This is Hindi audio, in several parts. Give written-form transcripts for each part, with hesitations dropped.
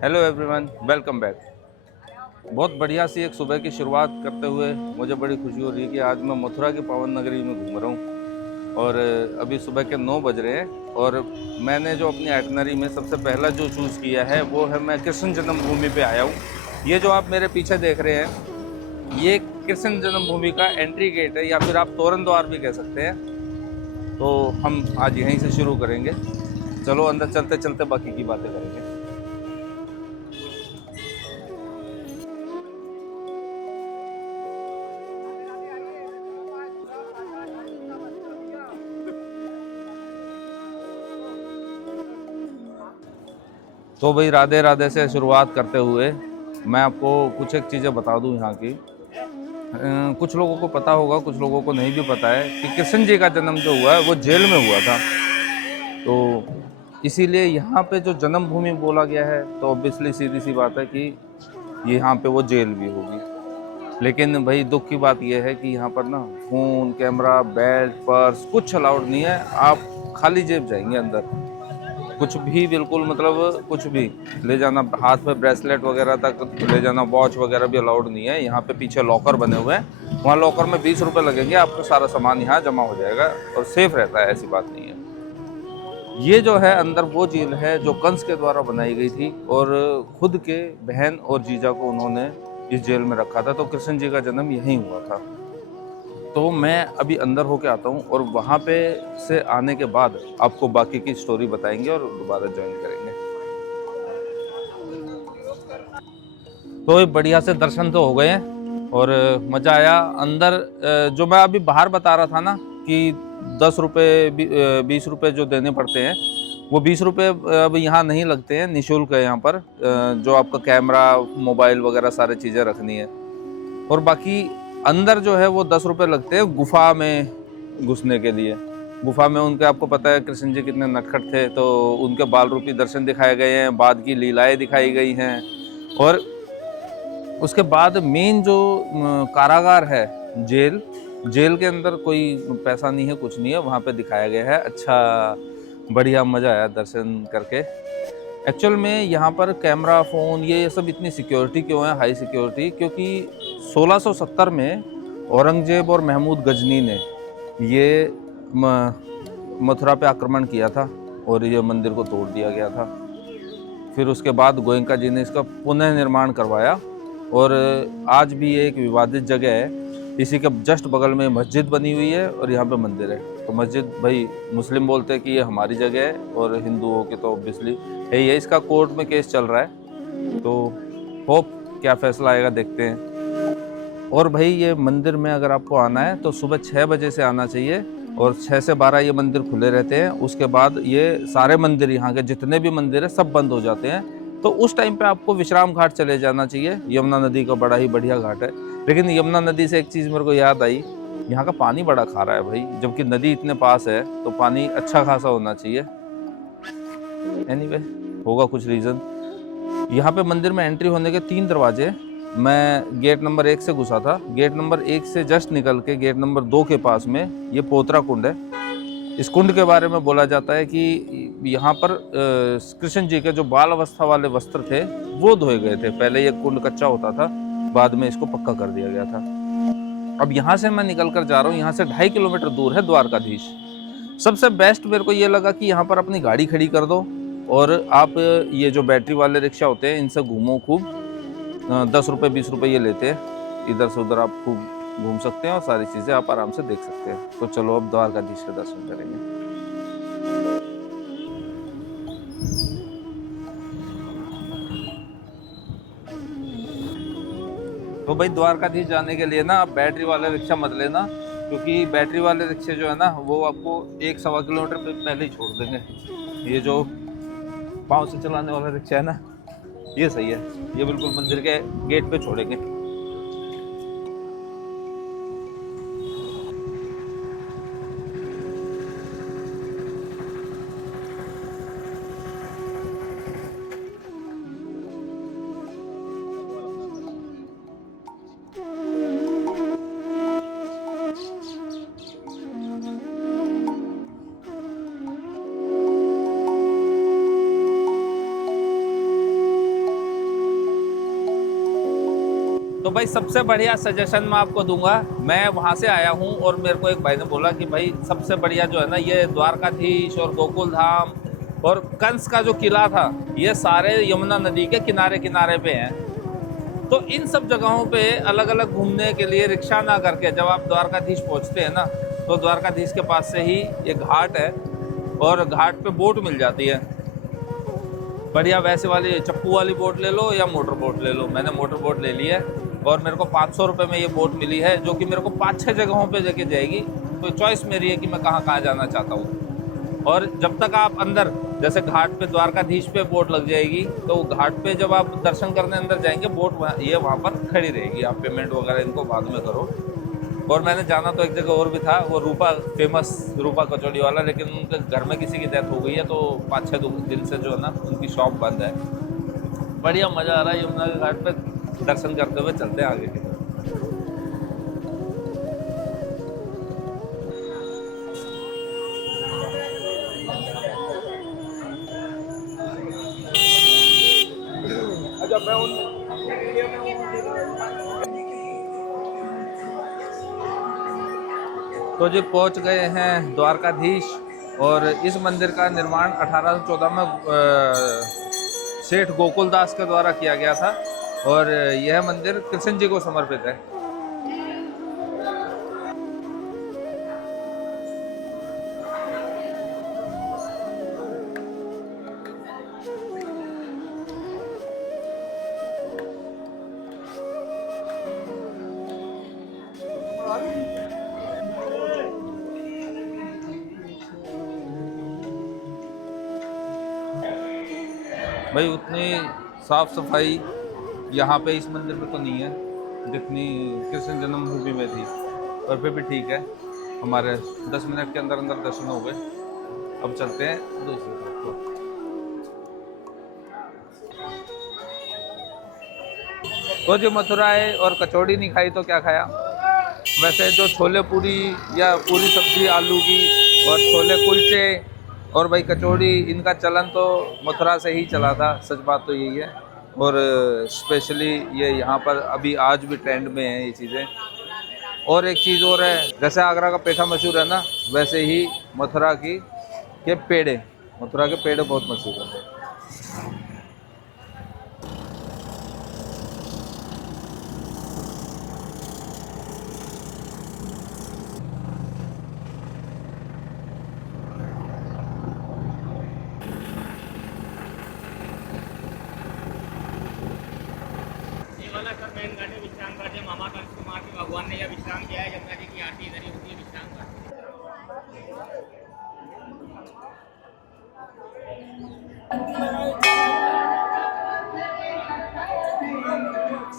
Hello everyone, welcome back. बहुत बढ़िया सी एक सुबह की शुरुआत करते हुए मुझे बड़ी खुशी हो रही है कि आज मैं मथुरा की पावन नगरी में घूम रहा हूँ और अभी सुबह के 9 बज रहे हैं और मैंने जो अपनी आइटनरी में सबसे पहला जो चूज़ किया है वो है मैं कृष्ण जन्मभूमि पे आया हूँ। ये जो आप मेरे पीछे देख रहे हैं ये कृष्ण जन्मभूमि का एंट्री गेट है या फिर आप तोरण द्वार भी कह सकते हैं। तो हम आज यहीं से शुरू करेंगे। चलो अंदर चलते चलते बाकी की बातें करेंगे। तो भाई राधे राधे से शुरुआत करते हुए मैं आपको कुछ एक चीज़ें बता दूं यहाँ की। कुछ लोगों को पता होगा, कुछ लोगों को नहीं भी पता है कि कृष्ण जी का जन्म जो हुआ है वो जेल में हुआ था। तो इसीलिए यहाँ पे जो जन्मभूमि बोला गया है तो ऑब्वियसली सीधी सी बात है कि यहाँ पे वो जेल भी होगी। लेकिन भाई दुख की बात यह है कि यहाँ पर ना फ़ोन, कैमरा, बेल्ट, पर्स कुछ अलाउड नहीं है। आप खाली जेब जाएंगे अंदर। कुछ भी, बिल्कुल मतलब कुछ भी ले जाना, हाथ में ब्रेसलेट वगैरह तक ले जाना, वॉच वगैरह भी अलाउड नहीं है। यहाँ पे पीछे लॉकर बने हुए हैं, वहाँ लॉकर में 20 रुपये लगेंगे, आपका सारा सामान यहाँ जमा हो जाएगा और सेफ रहता है, ऐसी बात नहीं है। ये जो है अंदर वो जेल है जो कंस के द्वारा बनाई गई थी और खुद के बहन और जीजा को उन्होंने इस जेल में रखा था। तो कृष्ण जी का जन्म यहीं हुआ था। तो मैं अभी अंदर होके आता हूँ और वहाँ पे से आने के बाद आपको बाकी की स्टोरी बताएंगे और दोबारा ज्वाइन करेंगे। तो ये बढ़िया से दर्शन तो हो गए हैं और मज़ा आया अंदर। जो मैं अभी बाहर बता रहा था ना कि 10 रुपये 20 रुपये जो देने पड़ते हैं, वो 20 रुपये अब यहाँ नहीं लगते हैं, निःशुल्क है यहाँ पर। जो आपका कैमरा, मोबाइल वगैरह सारी चीज़ें रखनी है। और बाकी अंदर जो है वो 10 रुपये लगते हैं गुफा में घुसने के लिए। गुफा में उनके, आपको पता है कृष्ण जी कितने नटखट थे, तो उनके बाल रूपी दर्शन दिखाए गए हैं, बाद की लीलाएं दिखाई गई हैं। और उसके बाद मेन जो कारागार है, जेल, जेल के अंदर कोई पैसा नहीं है, कुछ नहीं है, वहाँ पे दिखाया गया है। अच्छा, बढ़िया, मज़ा आया दर्शन करके। एक्चुअल में यहाँ पर कैमरा, फ़ोन, ये सब इतनी सिक्योरिटी क्यों है, हाई सिक्योरिटी? क्योंकि 1670 में औरंगजेब और महमूद गजनी ने ये मथुरा पे आक्रमण किया था और ये मंदिर को तोड़ दिया गया था। फिर उसके बाद गोयनका जी ने इसका पुनः निर्माण करवाया और आज भी ये एक विवादित जगह है। इसी के जस्ट बगल में मस्जिद बनी हुई है और यहाँ पे मंदिर है। तो मस्जिद, भाई मुस्लिम बोलते हैं कि ये हमारी जगह है और हिंदुओं के तो ऑब्वियसली है ही है। इसका कोर्ट में केस चल रहा है, तो होप क्या फैसला आएगा, देखते हैं। और भाई ये मंदिर में अगर आपको आना है तो सुबह 6 बजे से आना चाहिए और 6 से 12 ये मंदिर खुले रहते हैं। उसके बाद ये सारे मंदिर, यहाँ के जितने भी मंदिर है, सब बंद हो जाते हैं। तो उस टाइम पे आपको विश्राम घाट चले जाना चाहिए। यमुना नदी का बड़ा ही बढ़िया घाट है। लेकिन यमुना नदी से एक चीज़ मेरे को याद आई, यहाँ का पानी बड़ा खारा है भाई, जबकि नदी इतने पास है तो पानी अच्छा खासा होना चाहिए। एनीवे, होगा कुछ रीज़न। यहाँ पे मंदिर में एंट्री होने के 3 दरवाजे। मैं गेट नंबर 1 से घुसा था। गेट नंबर 1 से जस्ट निकल के गेट नंबर 2 के पास में ये पोतरा कुंड है। इस कुंड के बारे में बोला जाता है कि यहाँ पर कृष्ण जी के जो बाल अवस्था वाले वस्त्र थे वो धोए गए थे। पहले ये कुंड कच्चा होता था, बाद में इसको पक्का कर दिया गया था। अब यहाँ से मैं निकल कर जा रहा हूँ, यहाँ से 2.5 किलोमीटर दूर है द्वारकाधीश। सबसे बेस्ट मेरे को ये लगा कि यहाँ पर अपनी गाड़ी खड़ी कर दो और आप ये जो बैटरी वाले रिक्शा होते हैं इनसे घूमो खूब। 10 रुपये 20 रुपये ये लेते हैं, इधर से उधर आप खूब घूम सकते हैं और सारी चीज़ें आप आराम से देख सकते हैं। तो चलो अब द्वारकाधीश के दर्शन करेंगे। तो भाई द्वारकाधीश जाने के लिए ना आप बैटरी वाला रिक्शा मत लेना, क्योंकि बैटरी वाले रिक्शे जो है ना वो आपको 1-1.25 किलोमीटर पहले ही छोड़ देंगे। ये जो पाँव से चलाने वाला रिक्शा है ना, ये सही है, ये बिल्कुल मंदिर के गेट पे छोड़ेंगे। तो भाई सबसे बढ़िया सजेशन मैं आपको दूंगा, मैं वहाँ से आया हूँ और मेरे को एक भाई ने बोला कि भाई सबसे बढ़िया जो है ना ये द्वारकाधीश और गोकुल धाम और कंस का जो किला था ये सारे यमुना नदी के किनारे किनारे पे हैं। तो इन सब जगहों पे अलग अलग घूमने के लिए रिक्शा ना करके जब आप द्वारकाधीश पहुँचते हैं ना, तो द्वारकाधीश के पास से ही एक घाट है और घाट पे बोट मिल जाती है बढ़िया, वैसे वाली चप्पू वाली बोट ले लो या मोटर बोट ले लो। मैंने मोटर बोट ले ली है और मेरे को 500 रुपये में ये बोट मिली है जो कि मेरे को 5-6 जगहों पे लेके जाएगी। तो चॉइस मेरी है कि मैं कहाँ कहाँ जाना चाहता हूँ। और जब तक आप अंदर, जैसे घाट पे द्वारकाधीश पे बोट लग जाएगी, तो घाट पे जब आप दर्शन करने अंदर जाएंगे बोट ये वहाँ पर खड़ी रहेगी, आप पेमेंट वगैरह इनको बाद में करो। और मैंने जाना तो एक जगह और भी था, वो रूपा, फेमस रूपा कचौड़ी वाला, लेकिन उनके घर में किसी की डेथ हो गई है तो 5-6 दिन से जो है ना उनकी शॉप बंद है। बढ़िया मज़ा आ रहा है यमुना के घाट पे दर्शन करते हुए, चलते हैं आगे की तरफ। तो जी पहुंच गए हैं द्वारकाधीश। और इस मंदिर का निर्माण 1814 में सेठ गोकुलदास के द्वारा किया गया था और यह मंदिर कृष्ण जी को समर्पित है। भाई उतनी साफ सफाई यहाँ पे इस मंदिर में तो नहीं है जितनी कृष्ण जन्मभूमि में थी, और फिर भी ठीक है। हमारे 10 मिनट के अंदर अंदर दर्शन हो गए। अब चलते हैं दूसरी तरफ को। तो जो मथुरा है और कचौड़ी नहीं खाई तो क्या खाया। वैसे जो छोले पूरी या पूरी सब्जी आलू की और छोले कुलचे और भाई कचौड़ी, इनका चलन तो मथुरा से ही चला था, सच बात तो यही है। और स्पेशली ये यहाँ पर अभी आज भी ट्रेंड में है ये चीज़ें। और एक चीज़ और है, जैसे आगरा का पेठा मशहूर है ना, वैसे ही मथुरा की के पेड़े, मथुरा के पेड़े बहुत मशहूर है। वाला सर मेन घाट है, विश्राम घाट है। मामा कंस कुमार के भगवान ने यह विश्राम किया है। यमुना जी की आरती इधर ही होती है विश्राम घाट।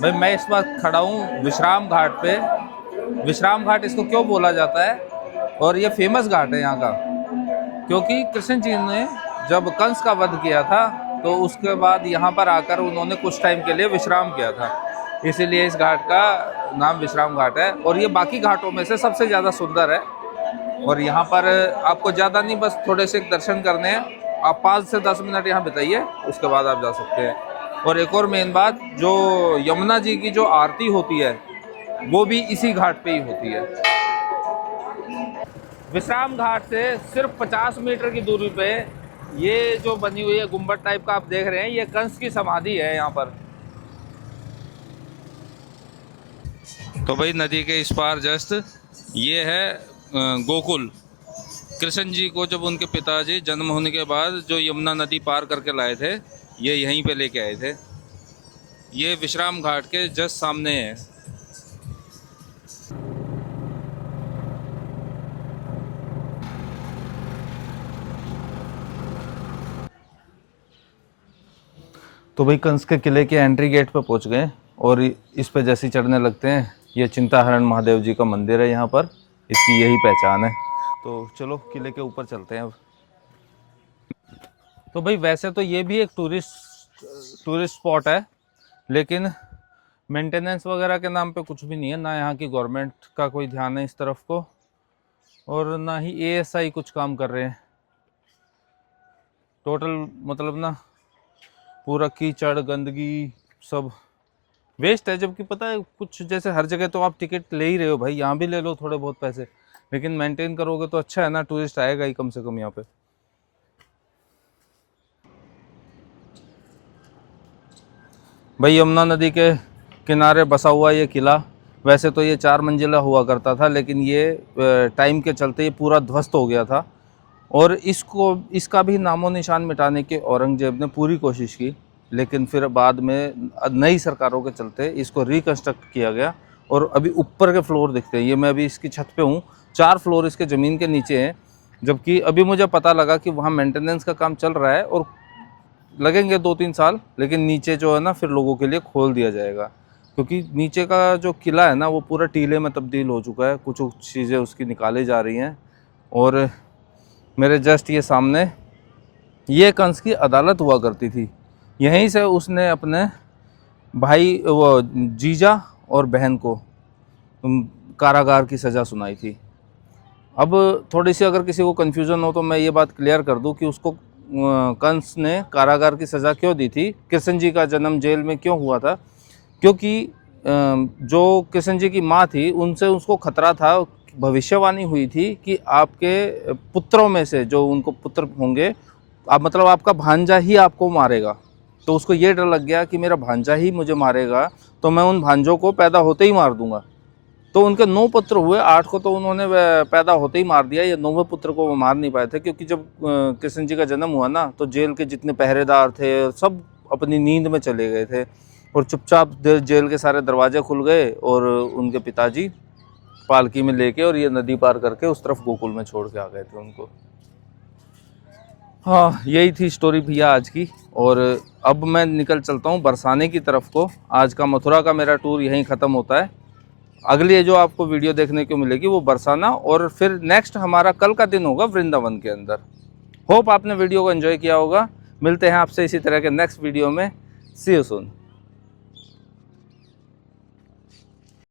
भाई मैं इस वक्त खड़ा हूँ विश्राम घाट पे। विश्राम घाट इसको क्यों बोला जाता है, और ये फेमस घाट है यहाँ का, क्योंकि कृष्ण जी ने जब कंस का वध किया था तो उसके बाद यहाँ पर आकर उन्होंने कुछ टाइम के लिए विश्राम किया था, इसीलिए इस घाट का नाम विश्राम घाट है। और ये बाकी घाटों में से सबसे ज़्यादा सुंदर है। और यहाँ पर आपको ज़्यादा नहीं, बस थोड़े से दर्शन करने हैं। आप 5 से 10 मिनट यहाँ बिताइए, उसके बाद आप जा सकते हैं। और एक और मेन बात, जो यमुना जी की जो आरती होती है वो भी इसी घाट पे ही होती है। विश्राम घाट से सिर्फ 50 मीटर की दूरी पे ये जो बनी हुई है गुम्बद टाइप का आप देख रहे हैं, ये कंस की समाधि है यहाँ पर। तो भाई नदी के इस पार जस्ट ये है गोकुल। कृष्ण जी को जब उनके पिताजी जन्म होने के बाद जो यमुना नदी पार करके लाए थे, ये यहीं पे लेके आए थे। ये विश्राम घाट के जस्ट सामने है। तो भाई कंस के किले के एंट्री गेट पे पहुंच गए और इस पे जैसे ही चढ़ने लगते हैं, ये चिंताहरण महादेव जी का मंदिर है यहाँ पर, इसकी यही पहचान है। तो चलो किले के ऊपर चलते हैं अब। तो भाई वैसे तो ये भी एक टूरिस्ट स्पॉट है, लेकिन मेंटेनेंस वगैरह के नाम पे कुछ भी नहीं है ना, यहाँ की गवर्नमेंट का कोई ध्यान है इस तरफ को, और ना ही एएसआई कुछ काम कर रहे हैं। टोटल मतलब ना पूरा कीचड़ गंदगी सब वेस्ट है, जबकि पता है कुछ जैसे हर जगह तो आप टिकट ले ही रहे हो भाई, यहाँ भी ले लो थोड़े बहुत पैसे, लेकिन मेंटेन करोगे तो अच्छा है ना, टूरिस्ट आएगा ही कम से कम यहाँ पे। भाई यमुना नदी के किनारे बसा हुआ ये किला, वैसे तो ये 4 मंजिला हुआ करता था, लेकिन ये टाइम के चलते ये पूरा ध्वस्त हो गया था, और इसका भी नामो निशान मिटाने की औरंगजेब ने पूरी कोशिश की, लेकिन फिर बाद में नई सरकारों के चलते इसको रिकंस्ट्रक्ट किया गया, और अभी ऊपर के फ्लोर दिखते हैं। ये मैं अभी इसकी छत पे हूँ, 4 फ्लोर इसके ज़मीन के नीचे हैं, जबकि अभी मुझे पता लगा कि वहाँ मेंटेनेंस का काम चल रहा है और लगेंगे 2-3 साल, लेकिन नीचे जो है ना फिर लोगों के लिए खोल दिया जाएगा, क्योंकि नीचे का जो किला है ना वो पूरा टीले में तब्दील हो चुका है, कुछ चीज़ें उसकी निकाली जा रही हैं। और मेरे जस्ट ये सामने ये कंस की अदालत हुआ करती थी, यहीं से उसने अपने भाई वो जीजा और बहन को कारागार की सज़ा सुनाई थी। अब थोड़ी सी अगर किसी को कन्फ्यूज़न हो तो मैं ये बात क्लियर कर दूं कि उसको कंस ने कारागार की सज़ा क्यों दी थी, कृष्ण जी का जन्म जेल में क्यों हुआ था, क्योंकि जो कृष्ण जी की माँ थी उनसे उसको खतरा था, भविष्यवाणी हुई थी कि आपके पुत्रों में से जो उनको पुत्र होंगे, आप मतलब आपका भांजा ही आपको मारेगा। तो उसको ये डर लग गया कि मेरा भांजा ही मुझे मारेगा, तो मैं उन भांजों को पैदा होते ही मार दूंगा। तो उनके 9 पुत्र हुए, 8 को तो उन्होंने पैदा होते ही मार दिया, ये 9वें पुत्र को वो मार नहीं पाए थे, क्योंकि जब कृष्ण जी का जन्म हुआ ना तो जेल के जितने पहरेदार थे सब अपनी नींद में चले गए थे, और चुपचाप जेल के सारे दरवाजे खुल गए, और उनके पिताजी पालकी में लेके और ये नदी पार करके उस तरफ गोकुल में छोड़ के आ गए थे उनको। हाँ, यही थी स्टोरी भैया आज की, और अब मैं निकल चलता हूँ बरसाने की तरफ को। आज का मथुरा का मेरा टूर यहीं ख़त्म होता है। अगली जो आपको वीडियो देखने को मिलेगी वो बरसाना, और फिर नेक्स्ट हमारा कल का दिन होगा वृंदावन के अंदर। होप आपने वीडियो को एंजॉय किया होगा। मिलते हैं आपसे इसी तरह के नेक्स्ट वीडियो में। सी यू सून।